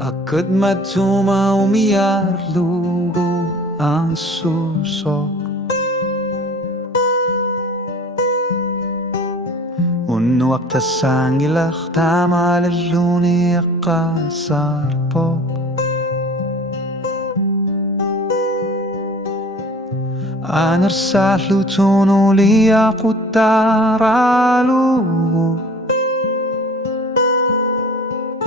Agad matuma umiyar lugo ang susok. Unuak ta sangilak tama laluni akasarpok. Anar sa luton uli ako taralugo.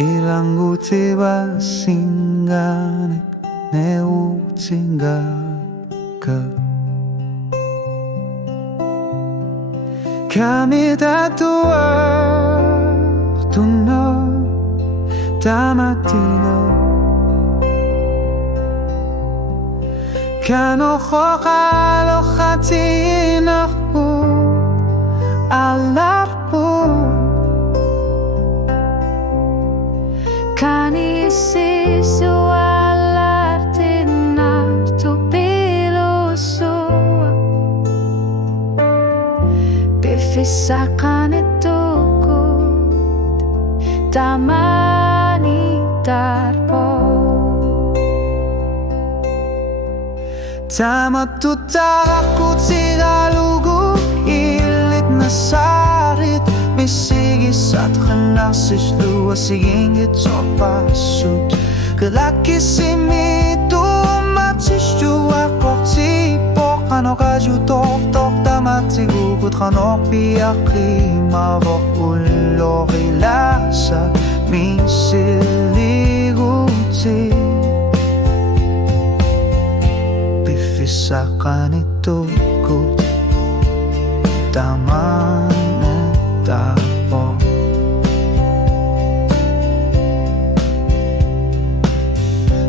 Ilang guti ba singanik ne utinga ka. Kami tatua tuna tamatina Kano khokalo khatinakku alarpu Kani sisu alartinar tu pilusua Bifisakan itukut Tamani darpo Tama tutaraku tigalugu ilit na sarit Misigis at kanasis luwa sigingit so pasut Kelaki simito matisyu ako tipo Kano kajutok tok tamatigu Kano piyaki mavok ulo kilasa Misiliguti Bifisakan ito ko Tama na tapo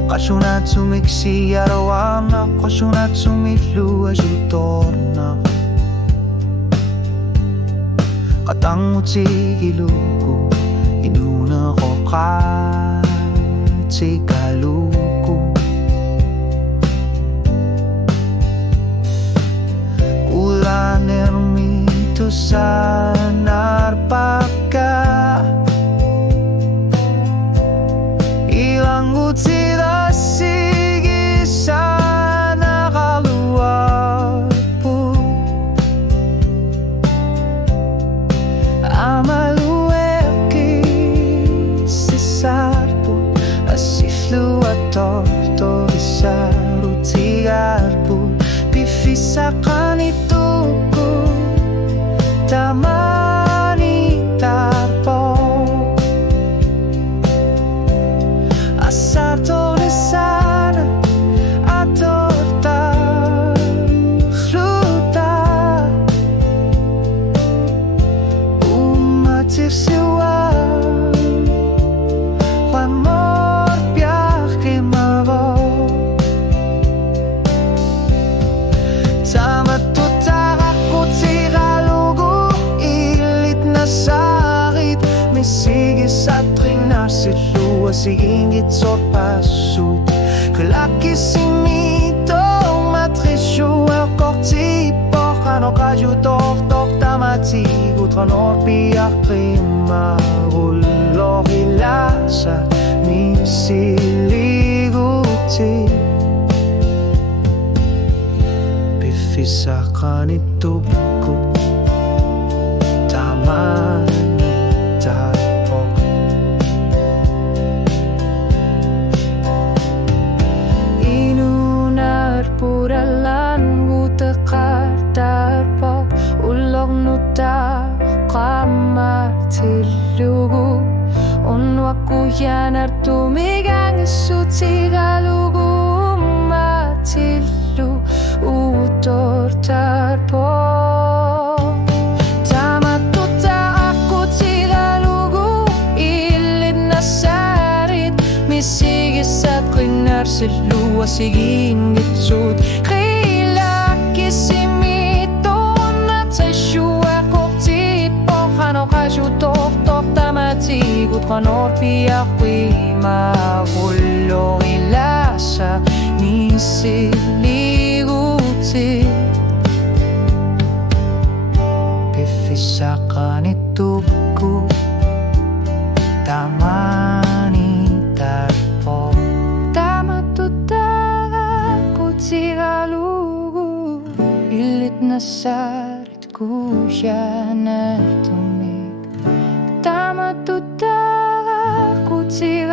Kasunat sumiksi arawana Kasunat sumitlu ajutorna Katangut sigiluko Inuna ko katsigaluko Ulan ermito sa narpaka Ilang utila sige sa nakaluwag po Amalueki si sarpo Asiflu at torto sa rutigarpo Bifisakan ito ko Tamani tarpo Asato ni sana Atorta Ruta Umatir siwa Amor piaje mavo Tama tutaraku tigalugo Ilit na sakit Misigis at rinarsit luwa Sigingit so pasut Kelaki simito Matrisyo ako tipo Kano kajutok tok tamatigo Tranor piyaki magulo kilasa Misiliguti Bifisakan ito ko Tama ni tapok Inunar puralan Gutakar darpo Ulog nuta Kamar tilugu Unwaku yanar tumigang Sutigalugu Matilu Utor tarpo Tama tuta aku tigalugu Ilit na sarit Misigis at klinar Silua siging itsut Kilaki simito Natsasyu ako tipo Kano kajutok tok tamatigut Kanor piyakwi Magulo ilasa Misiliguti Bifisakan ito ko Tamani tarpo saaret, kus jää nähtumik. Tamatu taga kutsi